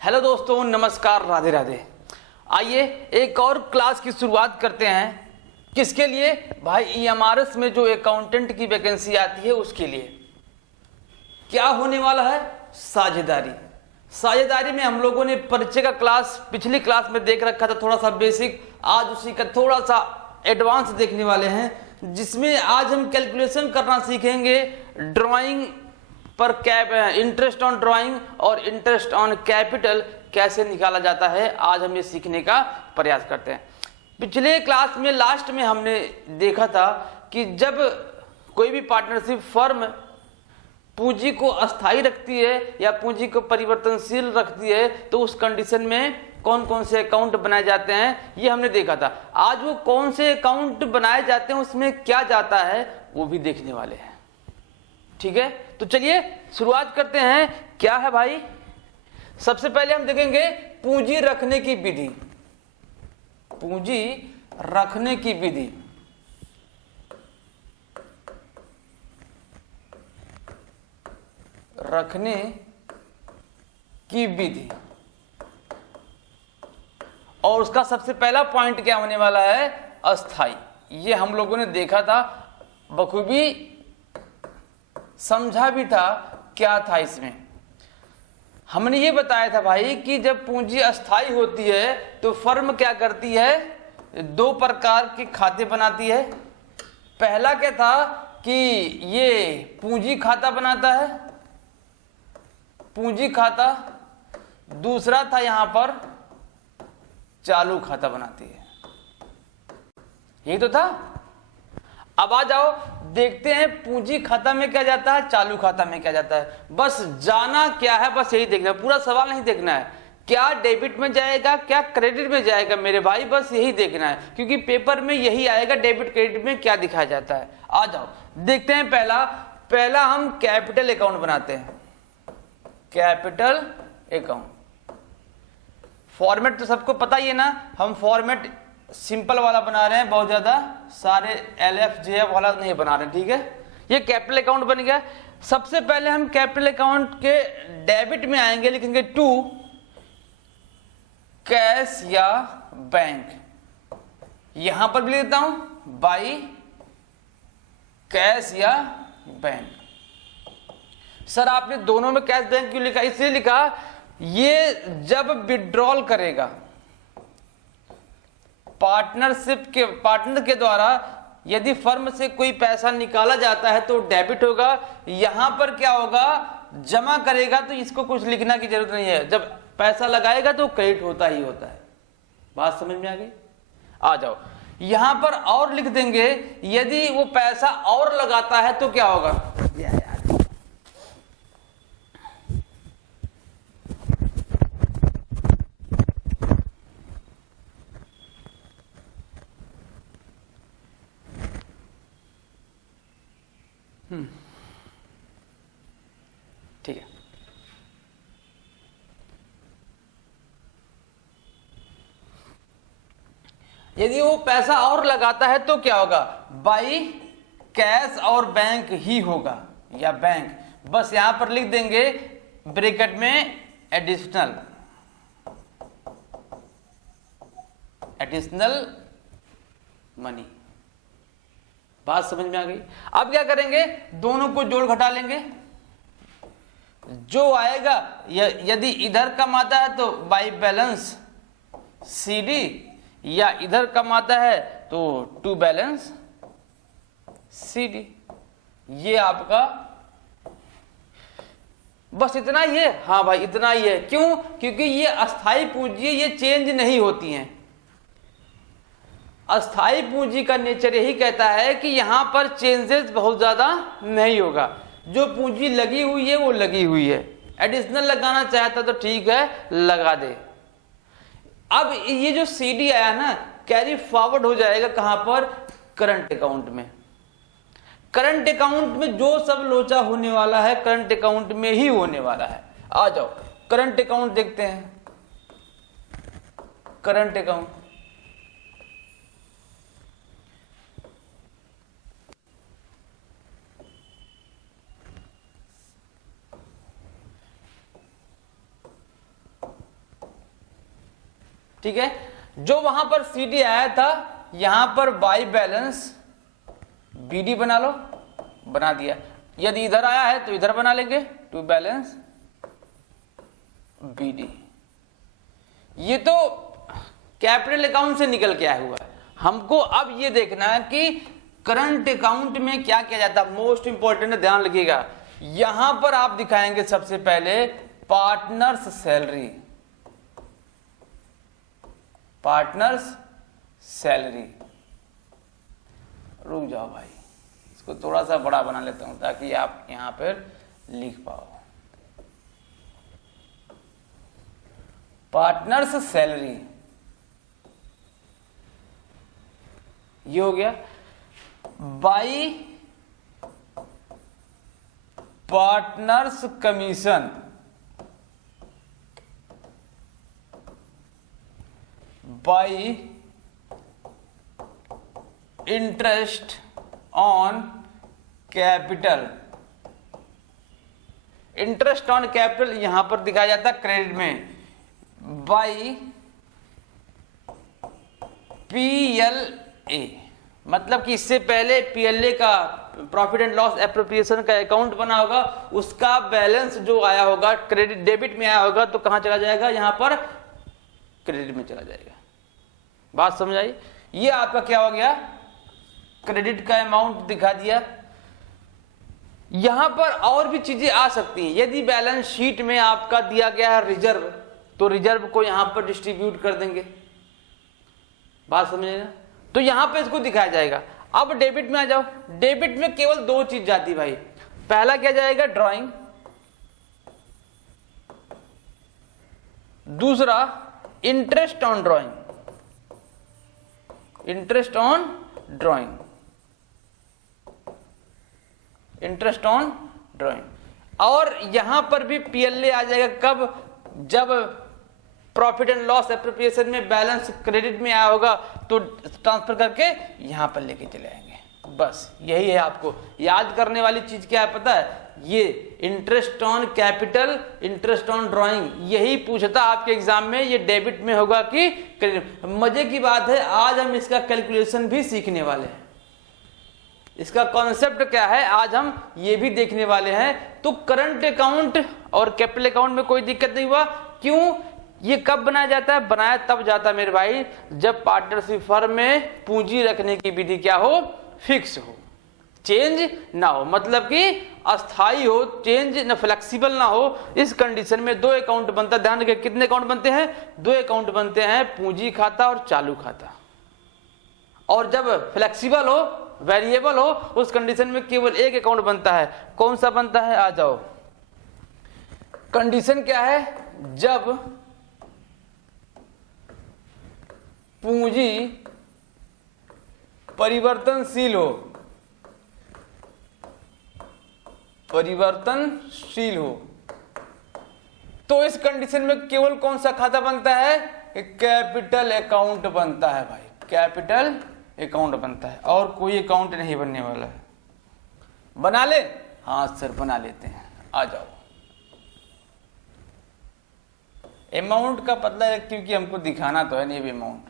Hello दोस्तों, नमस्कार, राधे राधे। आइए एक और क्लास की शुरुआत करते हैं। किसके लिए भाई? ईएमआरएस में जो अकाउंटेंट की वैकेंसी आती है उसके लिए। क्या होने वाला है? साझेदारी। साझेदारी में हम लोगों ने परिचय का क्लास पिछली क्लास में देख रखा था, थोड़ा सा बेसिक। आज उसी का थोड़ा सा एडवांस देखने वाले हैं, जिसमें आज हम कैलकुलेशन करना सीखेंगे। ड्राइंग पर इंटरेस्ट ऑन ड्राइंग और इंटरेस्ट ऑन कैपिटल कैसे निकाला जाता है, आज हम ये सीखने का प्रयास करते हैं। पिछले क्लास में लास्ट में हमने देखा था कि जब कोई भी पार्टनरशिप फर्म पूंजी को अस्थायी रखती है या पूंजी को परिवर्तनशील रखती है तो उस कंडीशन में कौन कौन से अकाउंट बनाए जाते हैं, ये हमने देखा था। आज वो कौन से अकाउंट बनाए जाते हैं, उसमें क्या जाता है, वो भी देखने वाले हैं। ठीक है, तो चलिए शुरुआत करते हैं। क्या है भाई? सबसे पहले हम देखेंगे पूंजी रखने की विधि। पूंजी रखने की विधि। रखने की विधि और उसका सबसे पहला पॉइंट क्या होने वाला है? अस्थाई। ये हम लोगों ने देखा था, बखूबी समझा भी था क्या था इसमें। हमने ये बताया था भाई कि जब पूंजी अस्थाई होती है तो फर्म क्या करती है? दो प्रकार के खाते बनाती है। पहला क्या था कि ये पूंजी खाता बनाता है, पूंजी खाता। दूसरा था यहां पर चालू खाता बनाती है। यही तो था। अब आ जाओ देखते हैं पूंजी खाता में क्या जाता है, चालू खाता में क्या जाता है। बस जाना क्या है, बस यही देखना है, पूरा सवाल नहीं देखना है। क्या डेबिट में जाएगा, क्या क्रेडिट में जाएगा मेरे भाई, बस यही देखना है, क्योंकि पेपर में यही आएगा डेबिट क्रेडिट में क्या दिखाया जाता है। आ जाओ देखते हैं। पहला हम कैपिटल अकाउंट बनाते हैं। कैपिटल अकाउंट फॉर्मेट तो सबको पता ही है ना। हम फॉर्मेट सिंपल वाला बना रहे हैं, बहुत ज्यादा सारे LFJF वाला नहीं बना रहे हैं। ठीक है, ये कैपिटल अकाउंट बन गया। सबसे पहले हम कैपिटल अकाउंट के डेबिट में आएंगे, लिखेंगे टू कैश या बैंक। यहां पर भी लिखता हूं बाई कैश या बैंक। सर आपने दोनों में कैश बैंक क्यों लिखा? इसलिए लिखा, ये जब विड्रॉल करेगा पार्टनर के द्वारा यदि फर्म से कोई पैसा निकाला जाता है तो डेबिट होगा। यहां पर क्या होगा? जमा करेगा, तो इसको कुछ लिखना की जरूरत नहीं है। जब पैसा लगाएगा तो क्रेडिट होता ही होता है। बात समझ में आ गई? आ जाओ यहां पर और लिख देंगे, यदि वो पैसा और लगाता है तो क्या होगा? ठीक है, यदि वो पैसा और लगाता है तो क्या होगा? बाई कैश और बैंक ही होगा, या बैंक। बस यहां पर लिख देंगे ब्रैकेट में एडिशनल मनी। बात समझ में आ गई? अब क्या करेंगे? दोनों को जोड़ घटा लेंगे। जो आएगा, यदि इधर कमाता है तो बाई बैलेंस CD, या इधर कमाता है तो टू बैलेंस CD। ये आपका बस इतना ही है। हाँ भाई इतना ही है। क्यों? क्योंकि ये अस्थाई पूंजी, ये चेंज नहीं होती हैं। अस्थाई पूंजी का नेचर यही कहता है कि यहां पर चेंजेस बहुत ज्यादा नहीं होगा। जो पूंजी लगी हुई है वो लगी हुई है। एडिशनल लगाना चाहता तो ठीक है, लगा दे। अब ये जो CD आया ना, कैरी फॉरवर्ड हो जाएगा कहां पर? करंट अकाउंट में। करंट अकाउंट में जो सब लोचा होने वाला है करंट अकाउंट में ही होने वाला है। आ जाओ करंट अकाउंट देखते हैं। करंट अकाउंट ठीक है। जो वहां पर CD आया था यहां पर बाई बैलेंस BD बना लो, बना दिया। यदि इधर आया है तो इधर बना लेंगे टू बैलेंस BD। ये तो कैपिटल अकाउंट से निकल के आया हुआ है। हमको अब ये देखना है कि करंट अकाउंट में क्या किया जाता है। मोस्ट इंपॉर्टेंट है, ध्यान रखिएगा। यहां पर आप दिखाएंगे सबसे पहले पार्टनर्स सैलरी, पार्टनर्स सैलरी। रुक जाओ भाई, इसको थोड़ा सा बड़ा बना लेता हूं ताकि आप यहां पर लिख पाओ। पार्टनर्स सैलरी ये हो गया। By partners commission, by interest on capital. Interest on capital यहां पर दिखाया जाता है क्रेडिट में, बाई PLA। मतलब कि इससे पहले PLA का प्रॉफिट एंड लॉस एप्रोप्रिएशन का अकाउंट बना होगा, उसका बैलेंस जो आया होगा क्रेडिट डेबिट में आया होगा तो कहां चला जाएगा, यहां पर क्रेडिट में चला जाएगा। बात समझ आई। ये आपका क्या हो गया, क्रेडिट का अमाउंट दिखा दिया। यहां पर और भी चीजें आ सकती हैं। यदि बैलेंस शीट में आपका दिया गया है रिजर्व, तो रिजर्व को यहां पर डिस्ट्रीब्यूट कर देंगे। बात समझे ना। तो यहां पे इसको दिखाया जाएगा। अब डेबिट में आ जाओ। डेबिट में केवल दो चीज जाती भाई। पहला क्या जाएगा, ड्राइंग, दूसरा interest on drawing, interest on drawing, interest on drawing. और यहां पर भी PLA आ जाएगा कब, जब प्रॉफिट एंड लॉस एप्रोप्रिएशन में बैलेंस क्रेडिट में आया होगा तो ट्रांसफर करके यहां पर लेके चले आएंगे। बस यही है। आपको याद करने वाली चीज क्या है पता है, ये interest on capital, interest on drawing, यही पूछता आपके एग्जाम में ये डेबिट में होगा कि क्रेडिट। मजे की बात है आज हम इसका कैलकुलेशन भी सीखने वाले हैं। इसका कॉन्सेप्ट क्या है आज हम ये भी देखने वाले हैं। तो करंट अकाउंट और कैपिटल अकाउंट में कोई दिक्कत नहीं हुआ। क्यों, ये कब बनाया जाता है, बनाया तब जाता है मेरे भाई जब पार्टनरशिप फर्म में पूंजी रखने की विधि क्या हो, फिक्स हो, चेंज ना हो, मतलब कि अस्थाई हो, चेंज न फ्लेक्सिबल ना हो। इस कंडीशन में दो अकाउंट बनता है। ध्यान रखिए कितने अकाउंट बनते हैं, दो अकाउंट बनते हैं, पूंजी खाता और चालू खाता। और जब फ्लेक्सिबल हो, वेरिएबल हो, उस कंडीशन में केवल एक अकाउंट बनता है। कौन सा बनता है, आ जाओ। कंडीशन क्या है, जब पूंजी परिवर्तनशील हो, परिवर्तनशील हो, तो इस कंडीशन में केवल कौन सा खाता बनता है, कैपिटल अकाउंट बनता है भाई, कैपिटल अकाउंट बनता है। और कोई अकाउंट नहीं बनने वाला है। बना ले, हाँ सर बना लेते हैं, आ जाओ। अमाउंट का पतला है क्योंकि हमको दिखाना तो है नहीं भी अमाउंट।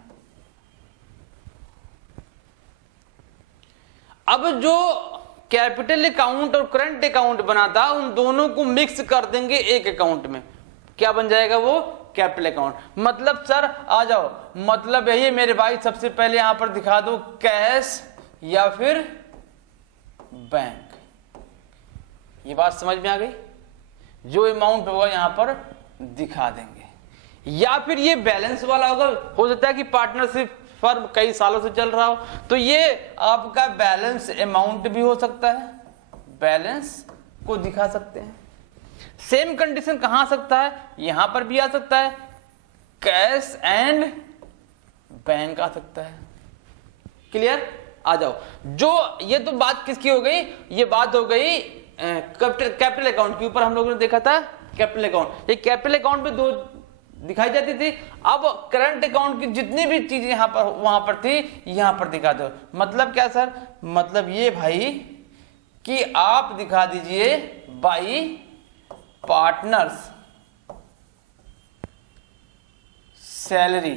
अब जो कैपिटल अकाउंट और करंट अकाउंट बना था उन दोनों को मिक्स कर देंगे एक अकाउंट में। क्या बन जाएगा वो, कैपिटल अकाउंट। मतलब सर आ जाओ, मतलब यही है मेरे भाई। सबसे पहले यहां पर दिखा दो कैश या फिर बैंक। ये बात समझ में आ गई। जो अमाउंट होगा यहां पर दिखा देंगे। या फिर ये बैलेंस वाला होगा। हो सकता है कि पार्टनरशिप फर्म कई सालों से चल रहा हो, तो ये आपका बैलेंस अमाउंट भी हो सकता है, बैलेंस को दिखा सकते हैं। सेम कंडीशन कहां आ सकता है, यहां पर भी आ सकता है, कैश एंड बैंक आ सकता है। क्लियर, आ जाओ। जो ये तो बात किसकी हो गई, ये बात हो गई कैपिटल अकाउंट के ऊपर। हम लोगों ने देखा था कैपिटल अकाउंट। ये कैपिटल अकाउंट में दो दिखाई जाती थी। अब करंट अकाउंट की जितनी भी चीजें यहां पर वहां पर थी यहां पर दिखा दो। मतलब क्या सर, मतलब ये भाई कि आप दिखा दीजिए बाई पार्टनर्स सैलरी।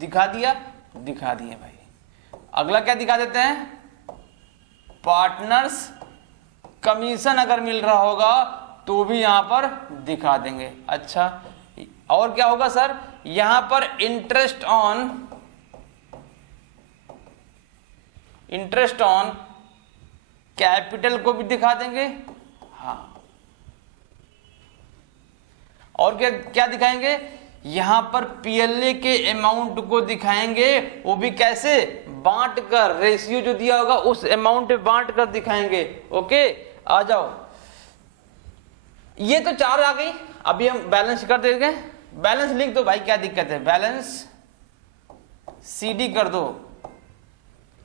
दिखा दिया, दिखा दिए भाई। अगला क्या दिखा देते हैं, पार्टनर्स कमीशन अगर मिल रहा होगा तो भी यहां पर दिखा देंगे। अच्छा, और क्या होगा सर, यहां पर इंटरेस्ट ऑन कैपिटल को भी दिखा देंगे। हाँ, और क्या क्या दिखाएंगे, यहां पर पीएलए के अमाउंट को दिखाएंगे, वो भी कैसे, बांट कर, रेशियो जो दिया होगा उस अमाउंट पे बांट कर दिखाएंगे। ओके, आ जाओ, ये तो 4 आ गई। अभी हम बैलेंस कर देंगे, बैलेंस लिख दो भाई, क्या दिक्कत है, बैलेंस सीडी कर दो।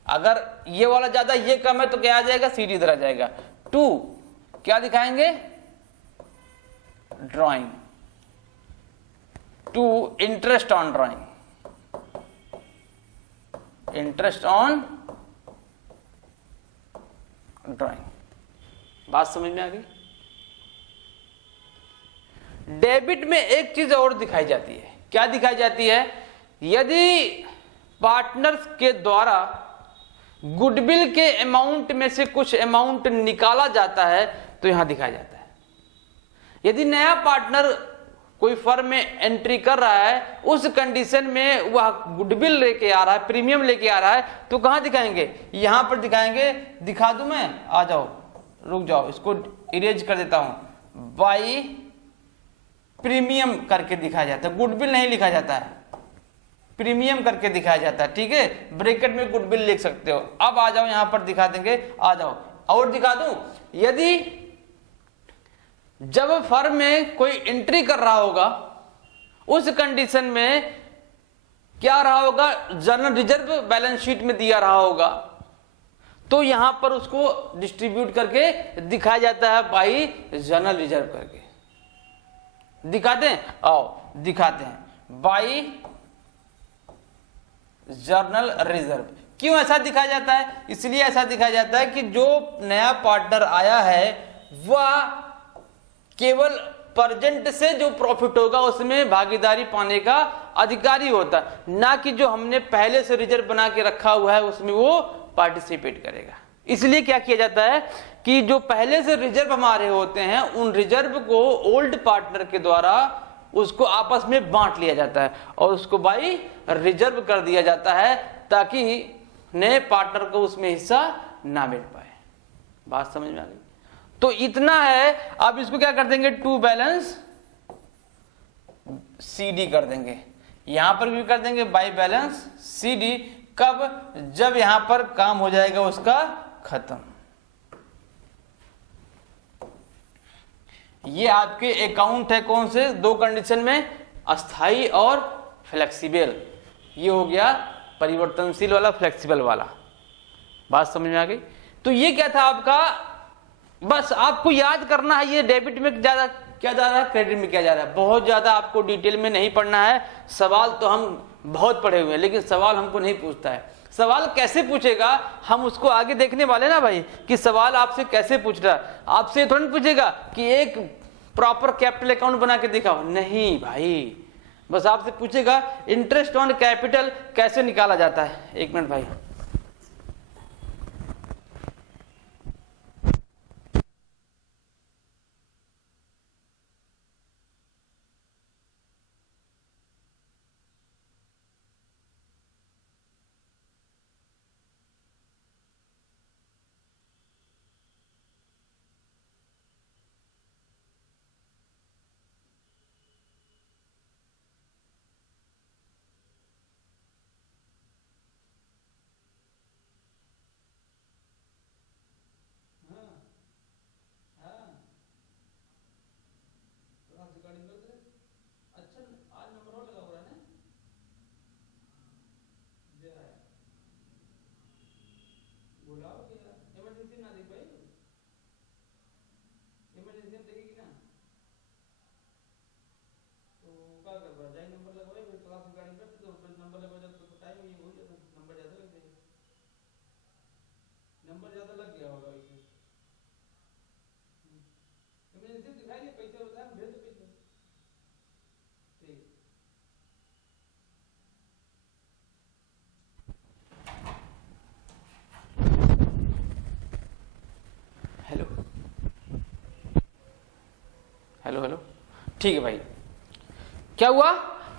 अगर ये वाला ज्यादा ये कम है तो क्या आ जाएगा, सीडी इधर आ जाएगा। 2 क्या दिखाएंगे, drawing. 2 interest on drawing, interest on drawing. बात समझ में आ गई। डेबिट में एक चीज और दिखाई जाती है, क्या दिखाई जाती है, यदि पार्टनर्स के द्वारा गुडविल के अमाउंट में से कुछ अमाउंट निकाला जाता है तो यहां दिखाया जाता है। यदि नया पार्टनर कोई फर्म में एंट्री कर रहा है, उस कंडीशन में वह गुडविल लेके आ रहा है, प्रीमियम लेके आ रहा है, तो कहां दिखाएंगे, यहां पर दिखाएंगे। दिखा दूं मैं, आ जाओ, रुक जाओ, इसको इरेज कर देता हूं। बाई प्रीमियम करके दिखाया जाता है, गुडविल नहीं लिखा जाता है, प्रीमियम करके दिखाया जाता है। ठीक है, ब्रैकेट में गुडविल लिख सकते हो। अब आ जाओ, यहां पर दिखा देंगे, आ जाओ, और दिखा दूं, यदि जब फर्म में कोई एंट्री कर रहा होगा, उस कंडीशन में क्या रहा होगा, जनरल रिजर्व बैलेंस शीट में दिया रहा होगा, तो यहां पर उसको डिस्ट्रीब्यूट करके दिखाया जाता है बाई जनरल रिजर्व करके। दिखाते हैं, आओ दिखाते हैं, बाई जर्नल रिजर्व। क्यों ऐसा दिखाया जाता है, इसलिए ऐसा दिखाया जाता है कि जो नया पार्टनर आया है वह केवल प्रेजेंट से जो प्रॉफिट होगा उसमें भागीदारी पाने का अधिकारी होता है, ना कि जो हमने पहले से रिजर्व बना के रखा हुआ है उसमें वो पार्टिसिपेट करेगा। इसलिए क्या किया जाता है कि जो पहले से रिजर्व हमारे होते हैं, उन रिजर्व को ओल्ड पार्टनर के द्वारा उसको आपस में बांट लिया जाता है और उसको बाई रिजर्व कर दिया जाता है, ताकि नए पार्टनर को उसमें हिस्सा ना मिल पाए। बात समझ में आ गई। तो इतना है। अब इसको क्या कर देंगे, टू बैलेंस सीडी कर देंगे, यहां पर भी कर देंगे बाई बैलेंस सीडी। कब, जब यहां पर काम हो जाएगा उसका खत्म। ये आपके अकाउंट है, कौन से, 2 कंडीशन में, अस्थाई और फ्लेक्सिबल। ये हो गया परिवर्तनशील वाला, फ्लेक्सिबल वाला। बात समझ में आ गई। तो ये क्या था आपका, बस आपको याद करना है, ये डेबिट में ज्यादा क्या जा रहा है, क्रेडिट में क्या जा रहा है। बहुत ज्यादा आपको डिटेल में नहीं पढ़ना है। सवाल तो हम बहुत पढ़े हुए हैं, लेकिन सवाल हमको नहीं पूछता है। सवाल कैसे पूछेगा हम उसको आगे देखने वाले ना भाई, कि सवाल आपसे कैसे पूछ रहा है। आपसे थोड़ा पूछेगा कि एक प्रॉपर कैपिटल अकाउंट बना के दिखाओ, नहीं भाई, बस आपसे पूछेगा इंटरेस्ट ऑन कैपिटल कैसे निकाला जाता है। 1 मिनट भाई, नंबर ज्यादा लग गया होगा इसमें। इमरजेंसी दिखाइए, पैसे बताए, भेज दो पैसे। ठीक, हेलो हेलो, ठीक है भाई। क्या हुआ,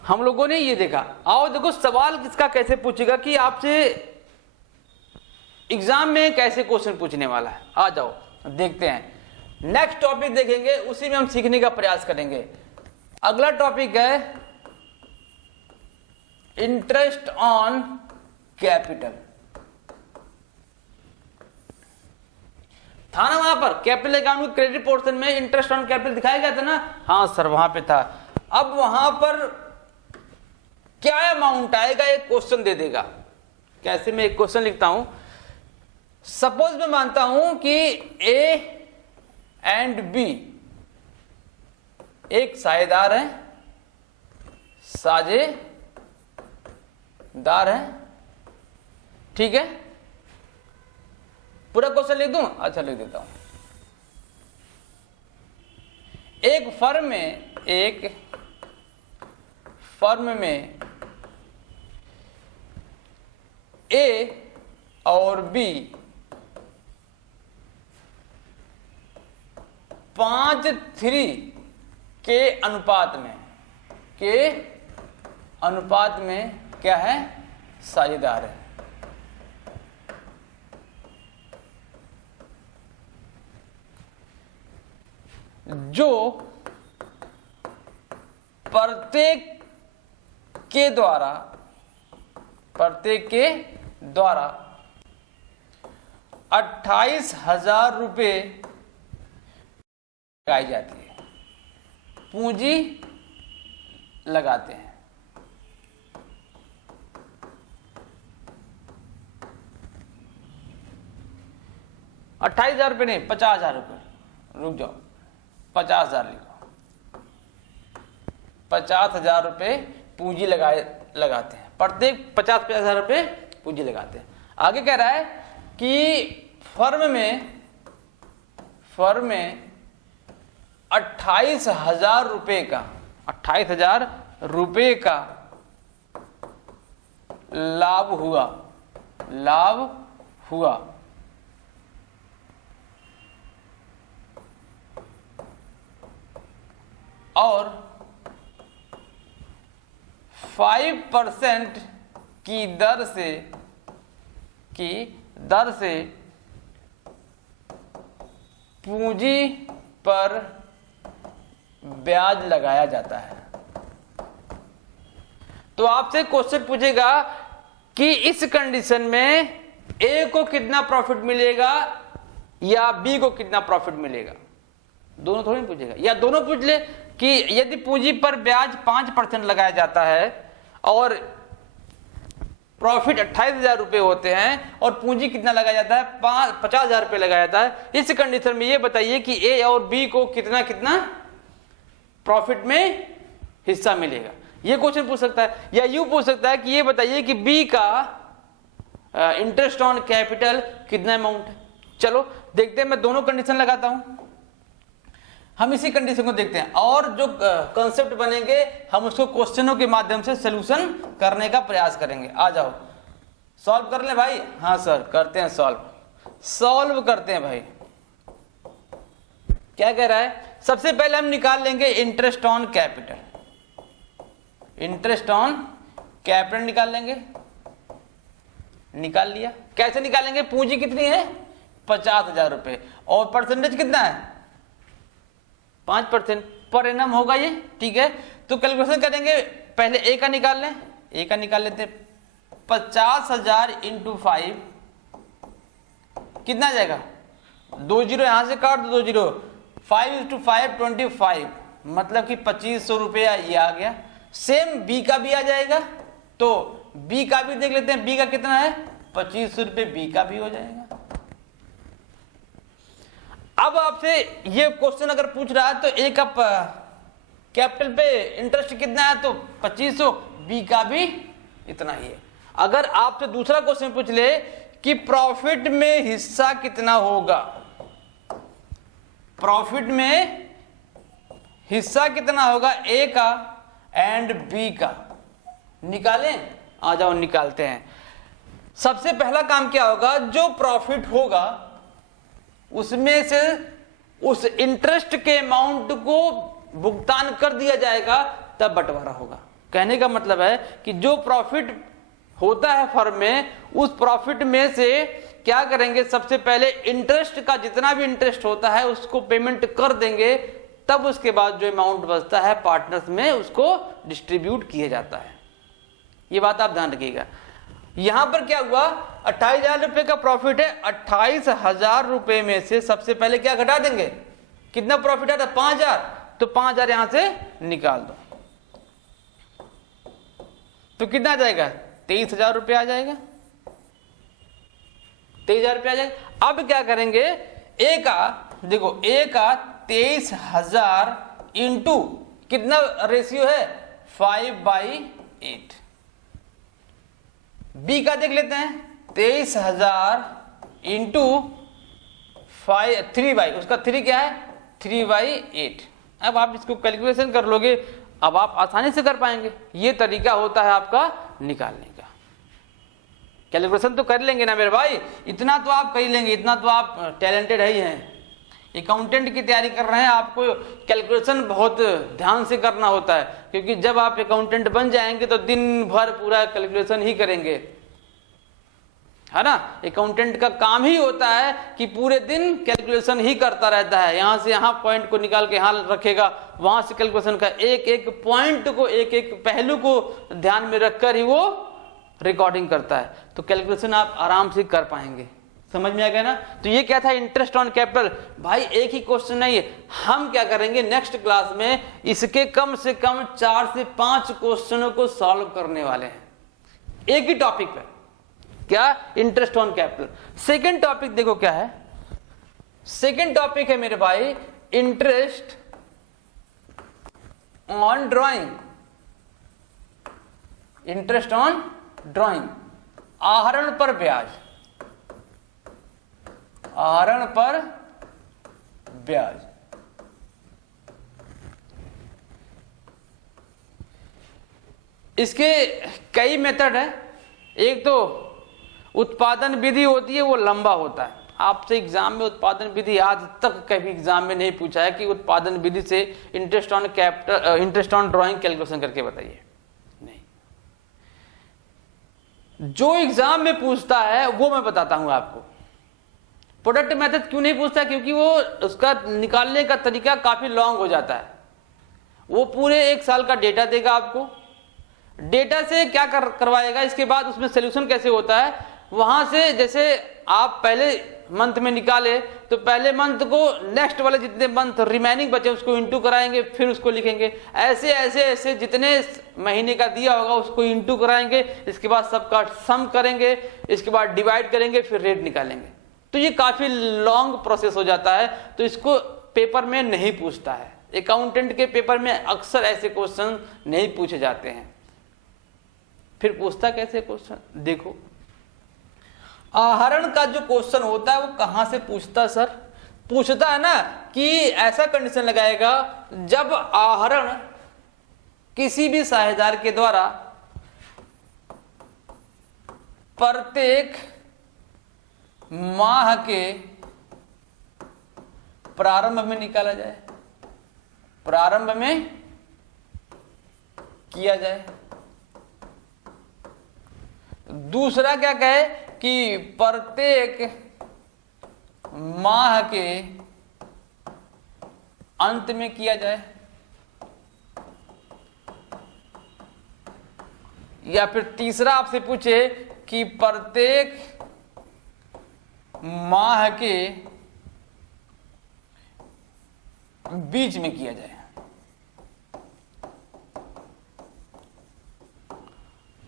हम लोगों ने ये देखा। आओ देखो सवाल किसका कैसे पूछेगा कि आपसे एग्जाम में कैसे क्वेश्चन पूछने वाला है। आ जाओ देखते हैं। नेक्स्ट टॉपिक देखेंगे, उसी में हम सीखने का प्रयास करेंगे। अगला टॉपिक है इंटरेस्ट ऑन कैपिटल। था ना वहां पर कैपिटल अकाउंट क्रेडिट पोर्शन में इंटरेस्ट ऑन कैपिटल दिखाया गया था ना? हाँ सर वहां पे था। अब वहां पर क्या अमाउंट आएगा एक क्वेश्चन दे देगा। कैसे, मैं एक क्वेश्चन लिखता हूं। सपोज मैं मानता हूं कि ए एंड बी एक साझेदार है, साझेदार है, ठीक है। पूरा क्वेश्चन लिख दूं? अच्छा लिख देता हूं। एक फर्म में ए और बी 5:3 के अनुपात में क्या है, साझेदार है। जो प्रत्येक के द्वारा 28,000 रुपये लगाई जाती है, पूंजी लगाते हैं। ₹28,000 नहीं, 50,000 रुपये। रुक जाओ, 50,000 लिखो। 50,000 रुपये पूंजी लगाते हैं, प्रत्येक 50,000 रुपये पूंजी लगाते हैं। आगे कह रहा है कि फर्म में 28,000 रुपये का लाभ हुआ। और 5% की दर से पूंजी पर ब्याज लगाया जाता है। तो आपसे क्वेश्चन पूछेगा कि इस कंडीशन में ए को कितना प्रॉफिट मिलेगा या बी को कितना प्रॉफिट मिलेगा। दोनों थोड़ी पूछेगा, या दोनों पूछ ले कि यदि पूंजी पर ब्याज 5% लगाया जाता है और प्रॉफिट 28,000 रुपये होते हैं और पूंजी कितना लगाया जाता है, 50,000 रुपये लगाया जाता है। इस कंडीशन में ये बताइए कि ए और बी को कितना कितना प्रॉफिट में हिस्सा मिलेगा। ये क्वेश्चन पूछ सकता है। या यूं पूछ सकता है कि ये बताइए कि बी का इंटरेस्ट ऑन कैपिटल कितना अमाउंट है। चलो देखते हैं, मैं दोनों कंडीशन लगाता हूं, हम इसी कंडीशन को देखते हैं और जो कॉन्सेप्ट बनेंगे हम उसको क्वेश्चनों के माध्यम से सॉल्यूशन करने का प्रयास करेंगे। आ जाओ सॉल्व कर ले भाई। हाँ सर करते हैं, सॉल्व करते हैं भाई। क्या कह रहा है, सबसे पहले हम निकाल लेंगे interest on capital. Interest on capital निकाल लेंगे, निकाल लिया। कैसे निकालेंगे, पूंजी कितनी है 50,000 रुपये और परसेंटेज कितना है 5% पर एनम होगा ये, ठीक है। तो कैलकुलेशन करेंगे, पहले ए का निकाल लें, ए का निकाल लेते हैं। 50,000 इंटू 5 कितना आ जाएगा, 2 जीरो यहां से काट दो, 2 जीरो, 5 इंटू 5 25, मतलब कि 2,500 रुपया ये आ गया। सेम बी का भी आ जाएगा, तो बी का भी देख लेते हैं, बी का कितना है 2,500 रुपये, बी का भी हो जाएगा। अब आपसे ये क्वेश्चन अगर पूछ रहा है तो ए का कैपिटल पे इंटरेस्ट कितना है तो 2,500, बी का भी इतना ही है। अगर आपसे दूसरा क्वेश्चन पूछ ले कि प्रॉफिट में हिस्सा कितना होगा, प्रॉफिट में हिस्सा कितना होगा ए का एंड बी का, निकालें। आ जाओ निकालते हैं। सबसे पहला काम क्या होगा, जो प्रॉफिट होगा उसमें से उस इंटरेस्ट के अमाउंट को भुगतान कर दिया जाएगा तब बंटवारा होगा। कहने का मतलब है कि जो प्रॉफिट होता है फर्म में, उस प्रॉफिट में से क्या करेंगे, सबसे पहले इंटरेस्ट का जितना भी इंटरेस्ट होता है उसको पेमेंट कर देंगे, तब उसके बाद जो अमाउंट बचता है पार्टनर्स में उसको डिस्ट्रीब्यूट किया जाता है। ये बात आप ध्यान रखिएगा। यहां पर क्या हुआ, 28,000 रुपए का प्रॉफिट है, 28,000 रुपए में से सबसे पहले क्या घटा देंगे, कितना प्रॉफिट आता है 5,000, तो 5,000 यहां से निकाल दो, तो कितना आ जाएगा 23,000 रुपए आ जाएगा, 23,000 रुपए आ जाएगा। अब क्या करेंगे, ए का देखो, ए का 23,000 इंटू कितना रेशियो है 5/8। बी का देख लेते हैं, 23,000 इंटू 3/, उसका 3 क्या है 3/8। अब आप इसको कैलकुलेशन कर लोगे, अब आप आसानी से कर पाएंगे। ये तरीका होता है आपका निकालने का। कैलकुलेशन तो कर लेंगे ना मेरे भाई, इतना तो आप कर ही लेंगे, इतना तो आप टैलेंटेड है ही हैं। अकाउंटेंट की तैयारी कर रहे हैं, आपको कैलकुलेशन बहुत ध्यान से करना होता है, क्योंकि जब आप अकाउंटेंट बन जाएंगे तो दिन भर पूरा कैलकुलेशन ही करेंगे, है ना। अकाउंटेंट का काम ही होता है कि पूरे दिन कैलकुलेशन ही करता रहता है, यहां से यहां पॉइंट को निकाल के यहां रखेगा, वहां से कैलकुलेशन का एक एक पॉइंट को, एक एक पहलू को ध्यान में रखकर ही वो रिकॉर्डिंग करता है। तो कैलकुलेशन आप आराम से कर पाएंगे। समझ में आ गया ना। तो ये क्या था, इंटरेस्ट ऑन कैपिटल। भाई एक ही क्वेश्चन नहीं है, हम क्या करेंगे नेक्स्ट क्लास में इसके कम से कम 4 से 5 क्वेश्चनों को सॉल्व करने वाले हैं एक ही टॉपिक पे। क्या, interest on capital. Second topic देखो क्या है, सेकंड टॉपिक है मेरे भाई interest on drawing. Interest on drawing, आहरण पर ब्याज, आहरण पर ब्याज। इसके कई मेथड है। एक तो उत्पादन विधि होती है, वो लंबा होता है। आपसे एग्जाम में उत्पादन विधि आज तक कभी एग्जाम में नहीं पूछा है कि उत्पादन विधि से interest on capital, interest on drawing calculation करके बताइए, नहीं। जो एग्जाम में पूछता है वो मैं बताता हूं आपको। प्रोडक्ट मेथड क्यों नहीं पूछता, क्योंकि वो उसका निकालने का तरीका काफी लॉन्ग हो जाता है। वो पूरे 1 साल का डेटा देगा आपको, डेटा से क्या करवाएगा, इसके बाद उसमें सोल्यूशन कैसे होता है, वहां से जैसे आप पहले मंथ में निकाले तो पहले मंथ को नेक्स्ट वाले जितने मंथ रिमेनिंग बचे उसको इंटू कराएंगे, फिर उसको लिखेंगे। ऐसे ऐसे ऐसे जितने महीने का दिया होगा उसको इंटू कराएंगे, इसके बाद सबका सम करेंगे, इसके बाद डिवाइड करेंगे, फिर रेट निकालेंगे। तो ये काफी लॉन्ग प्रोसेस हो जाता है, तो इसको पेपर में नहीं पूछता है। अकाउंटेंट के पेपर में अक्सर ऐसे क्वेश्चन नहीं पूछे जाते हैं। फिर पूछता कैसे क्वेश्चन, देखो आहरण का जो क्वेश्चन होता है वो कहां से पूछता सर, पूछता है ना कि ऐसा कंडीशन लगाएगा जब आहरण किसी भी साझेदार के द्वारा प्रत्येक माह के प्रारंभ में निकाला जाए, प्रारंभ में किया जाए। दूसरा क्या कहे कि प्रत्येक माह के अंत में किया जाए, या फिर तीसरा आपसे पूछे कि प्रत्येक माह के बीच में किया जाए।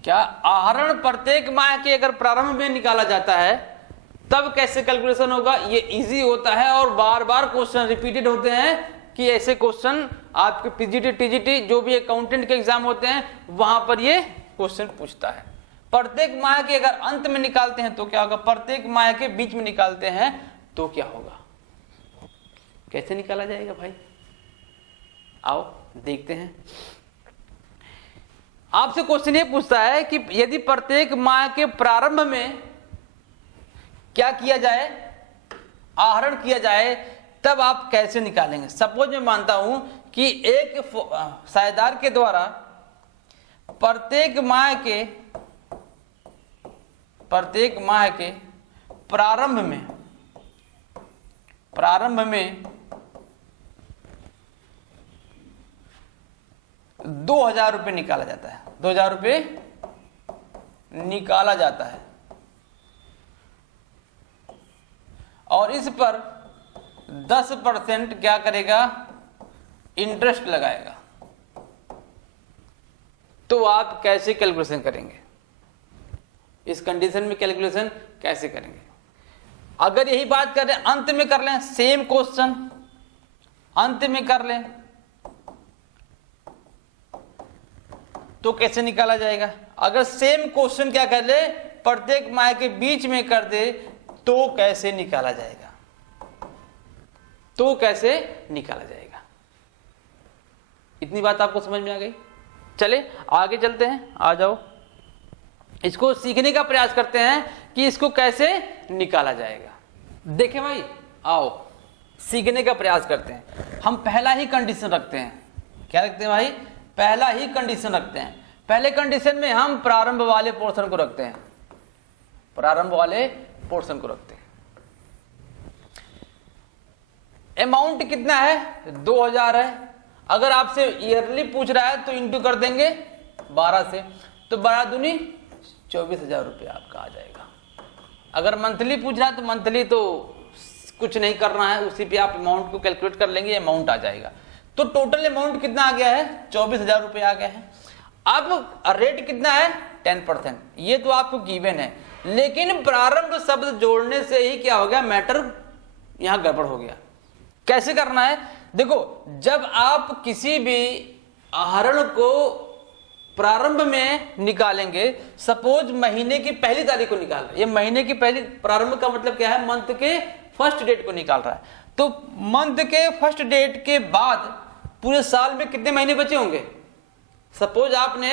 क्या आहरण प्रत्येक माह के अगर प्रारंभ में निकाला जाता है तब कैसे कैलकुलेशन होगा, ये इजी होता है और बार बार क्वेश्चन रिपीटेड होते हैं कि ऐसे क्वेश्चन आपके पीजीटी टीजीटी जो भी अकाउंटेंट के एग्जाम होते हैं वहां पर ये क्वेश्चन पूछता है। प्रत्येक माह के अगर अंत में निकालते हैं तो क्या होगा, प्रत्येक माह के बीच में निकालते हैं तो क्या होगा, कैसे निकाला जाएगा भाई, आओ देखते हैं। आपसे क्वेश्चन ये पूछता है कि यदि प्रत्येक माह के प्रारंभ में क्या किया जाए, आहरण किया जाए, तब आप कैसे निकालेंगे। सपोज मैं मानता हूं कि एक साझेदार के द्वारा प्रत्येक माह के प्रारंभ में 2000 रुपये निकाला जाता है, 2000 रुपये निकाला जाता है, और इस पर 10% क्या करेगा, इंटरेस्ट लगाएगा। तो आप कैसे कैलकुलेशन करेंगे, इस कंडीशन में कैलकुलेशन कैसे करेंगे। अगर यही बात कर रहे हैं, अंत में कर लें, सेम क्वेश्चन अंत में कर लें तो कैसे निकाला जाएगा। अगर सेम क्वेश्चन क्या कर ले, प्रत्येक माह के बीच में कर दे तो कैसे निकाला जाएगा, तो कैसे निकाला जाएगा। इतनी बात आपको समझ में आ गई। चले आगे चलते हैं, आ जाओ, इसको सीखने का प्रयास करते हैं कि इसको कैसे निकाला जाएगा। देखें भाई, आओ सीखने का प्रयास करते हैं। हम पहला ही कंडीशन रखते हैं, क्या रखते हैं भाई, पहला ही कंडीशन रखते हैं। पहले कंडीशन में हम प्रारंभ वाले पोर्शन को रखते हैं, प्रारंभ वाले पोर्शन को रखते हैं। अमाउंट कितना है, 2000 है। अगर आपसे ईयरली पूछ रहा है तो इंटू कर देंगे 12 से, तो 12 दूनी 24,000 रुपये आपका आ जाएगा। अगर मंथली पूछ रहा है तो मंथली तो कुछ नहीं करना है, उसी पे आप अमाउंट को कैलकुलेट कर लेंगे, अमाउंट आ जाएगा। तो टोटल अमाउंट कितना आ गया है, 24,000 रुपये आ गया है। अब रेट कितना है, 10%, ये तो आपको गिवन है। लेकिन प्रारंभ शब्द जोड़ने से ही क्या हो गया, मैटर यहां गड़बड़ हो गया। कैसे करना है, देखो, जब आप किसी भी आहरण को प्रारंभ में निकालेंगे, सपोज महीने की पहली तारीख को निकाल रहे, ये महीने की पहली, प्रारंभ का मतलब क्या है, मंथ के फर्स्ट डेट को निकाल रहा है। तो मंथ के फर्स्ट डेट के बाद पूरे साल में कितने महीने बचे होंगे। सपोज आपने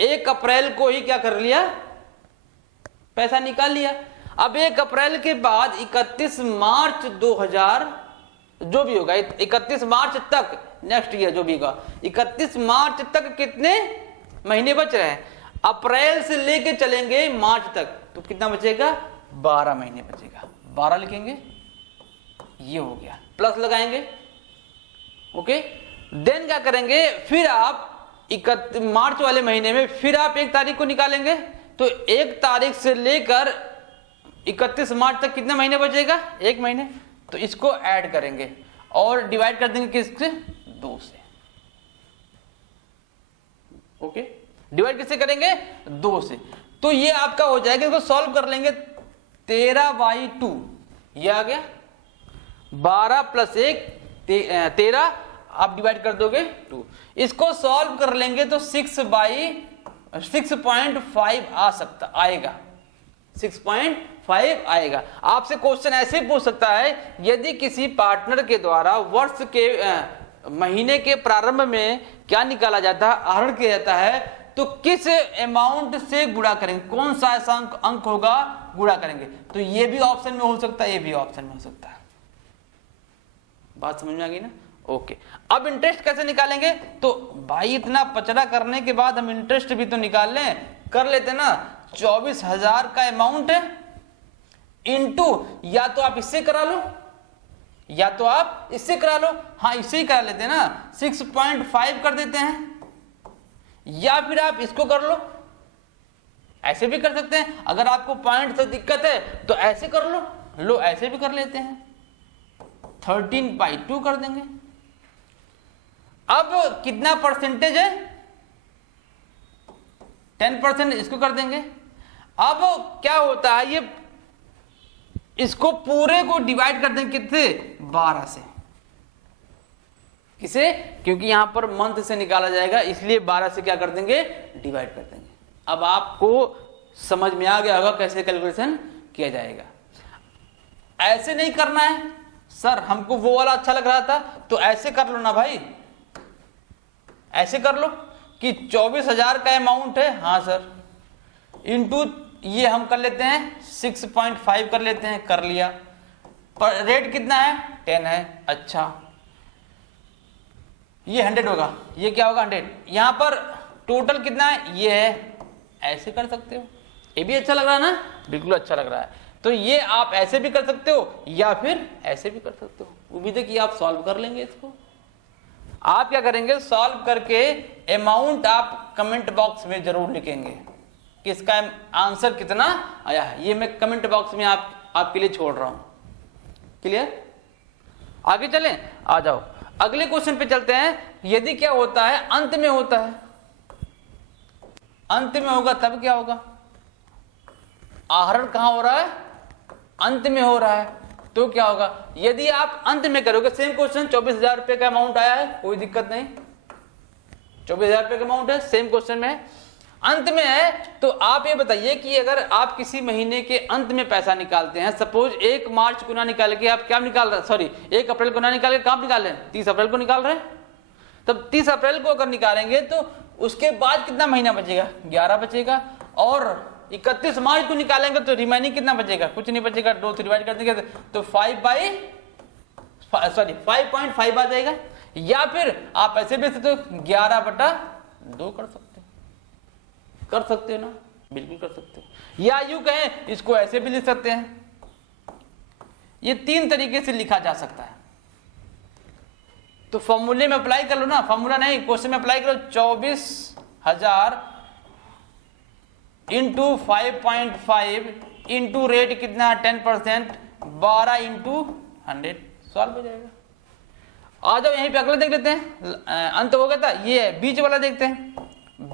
1 अप्रैल को ही क्या कर लिया, पैसा निकाल लिया। अब 1 अप्रैल के बाद 31 मार्च 2000 जो भी होगा, 31 मार्च तक, नेक्स्ट ईयर जो भी होगा, 31 मार्च तक कितने महीने बच रहे हैं। अप्रैल से लेके चलेंगे मार्च तक, तो कितना बचेगा, 12 महीने बचेगा। 12 लिखेंगे, ये हो गया, प्लस लगाएंगे, ओके। देन क्या करेंगे, फिर आप 31 मार्च वाले महीने में फिर आप 1 तारीख को निकालेंगे, तो 1 तारीख से लेकर 31 मार्च तक कितने महीने बचेगा, 1 महीने। तो इसको ऐड करेंगे और डिवाइड कर देंगे किससे, 2 से, ओके। डिवाइड किससे करेंगे, 2 से। तो ये आपका हो जाएगा, इसको सॉल्व कर लेंगे, 13/2 ये आ गया, 12 + 1 13, आप डिवाइड कर दोगे 2। इसको सॉल्व कर लेंगे तो 6.5 आ सकता आएगा, 6.5 आएगा। आपसे क्वेश्चन ऐसे पूछ सकता है, यदि किसी पार्टनर के द्वारा वर्ष के महीने के प्रारंभ में क्या निकाला जाता है, आहरण किया जाता है, तो किस अमाउंट से गुणा करेंगे, कौन सा ऐसा अंक होगा, गुणा करेंगे। तो ये भी ऑप्शन में हो सकता है, ये भी ऑप्शन में हो सकता है। बात समझ में आ गई ना, ओके। अब इंटरेस्ट कैसे निकालेंगे, तो भाई इतना पचड़ा करने के बाद हम इंटरेस्ट भी तो निकाल लें, कर लेते ना। 24,000 का अमाउंट है, इंटू, या तो आप इससे करा लो, या तो आप इससे करा लो, हाँ इससे ही करा लेते हैं ना, 6.5 कर देते हैं, या फिर आप इसको कर लो, ऐसे भी कर सकते हैं। अगर आपको पॉइंट से दिक्कत है तो ऐसे कर लो, ऐसे भी कर लेते हैं, 13/2 कर देंगे। अब कितना परसेंटेज है, 10%, इसको कर देंगे। अब क्या होता है, ये इसको पूरे को डिवाइड कर देंगे कितने, 12 से। किसे, क्योंकि यहां पर मंथ से निकाला जाएगा, इसलिए 12 से क्या कर देंगे, डिवाइड कर देंगे। अब आपको समझ में आ गया होगा कैसे कैलकुलेशन किया जाएगा। ऐसे नहीं करना है, सर हमको वो वाला अच्छा लग रहा था, तो ऐसे कर लो ना भाई, ऐसे कर लो कि 24,000 का अमाउंट है, हाँ सर, इंटू ये हम कर लेते हैं 6.5 कर लेते हैं, कर लिया, पर रेट कितना है 10 है। अच्छा ये 100 होगा, ये क्या होगा 100। यहां पर टोटल कितना है ये है, ऐसे कर सकते हो, ये भी अच्छा लग रहा है ना, बिल्कुल अच्छा लग रहा है। तो ये आप ऐसे भी कर सकते हो या फिर ऐसे भी कर सकते हो। उम्मीद है कि आप सॉल्व कर लेंगे इसको। आप क्या करेंगे, सॉल्व करके अमाउंट आप कमेंट बॉक्स में जरूर लिखेंगे कि इसका आंसर कितना आया है। ये मैं कमेंट बॉक्स में आपके लिए छोड़ रहा हूं। क्लियर? आगे चलें, आ जाओ अगले क्वेश्चन पे चलते हैं। यदि क्या होता है अंत में होता है, अंत में होगा तब क्या होगा, आहरण कहां हो रहा है, अंत में हो रहा है, तो क्या होगा। यदि आप अंत में करोगे, सेम क्वेश्चन 24,000 रुपए का अमाउंट आया है, कोई दिक्कत नहीं, 24,000 रुपए का अमाउंट है, सेम क्वेश्चन में अंत में है। तो आप ये बताइए कि अगर आप किसी महीने के अंत में पैसा निकालते हैं, सपोज 1 मार्च को ना निकाल के आप क्या निकाल रहे हैं, सॉरी 1 अप्रैल को ना निकाल के कब निकाल रहे हैं, 30 अप्रैल को निकाल रहे हैं। तब 30 अप्रैल को अगर निकालेंगे तो उसके बाद कितना महीना बचेगा, 11 बचेगा। और 31 मार्च को निकालेंगे तो रिमेनिंग कितना बचेगा, कुछ नहीं बचेगा, 2 से डिवाइड कर देंगे तो 5.5 आ जाएगा। या फिर आप ऐसे भी तो 11/2 कर सकते हो ना, बिल्कुल कर सकते हो। या यूं कहें, इसको ऐसे भी लिख सकते हैं। ये 3 तरीके से लिखा जा सकता है। तो फॉर्मूले में अप्लाई कर लो ना, फॉर्मूला नहीं क्वेश्चन में अप्लाई करो। 24,000 इंटू 5.5 इंटू रेट कितना 10%, 12 इंटू 100, सॉल्व हो जाएगा। आ जाओ यहीं पे अगला देख लेते हैं। अंत हो गया था, ये है बीच वाला देखते हैं।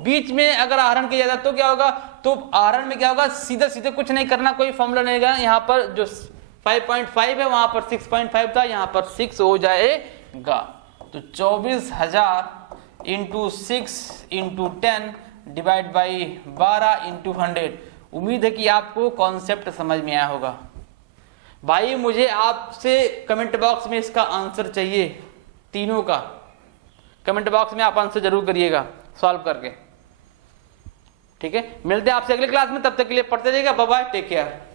बीच में अगर आहरण किया जाता तो क्या होगा, तो आहरण में क्या होगा, सीधे सीधे कुछ नहीं करना, कोई फॉर्मूला नहीं है। यहाँ पर जो 5.5 है वहां पर 6.5 था, यहाँ पर 6 हो जाएगा। तो 24,000 into 6 into 10 divide by 12 into 100। उम्मीद है कि आपको कॉन्सेप्ट समझ में आया होगा। भाई मुझे आपसे कमेंट बॉक्स में इसका आंसर चाहिए, तीनों का कमेंट बॉक्स में आप आंसर जरूर करिएगा सॉल्व करके। ठीक है, मिलते हैं आपसे अगली क्लास में, तब तक के लिए पढ़ते रहिएगा। Bye bye, take care.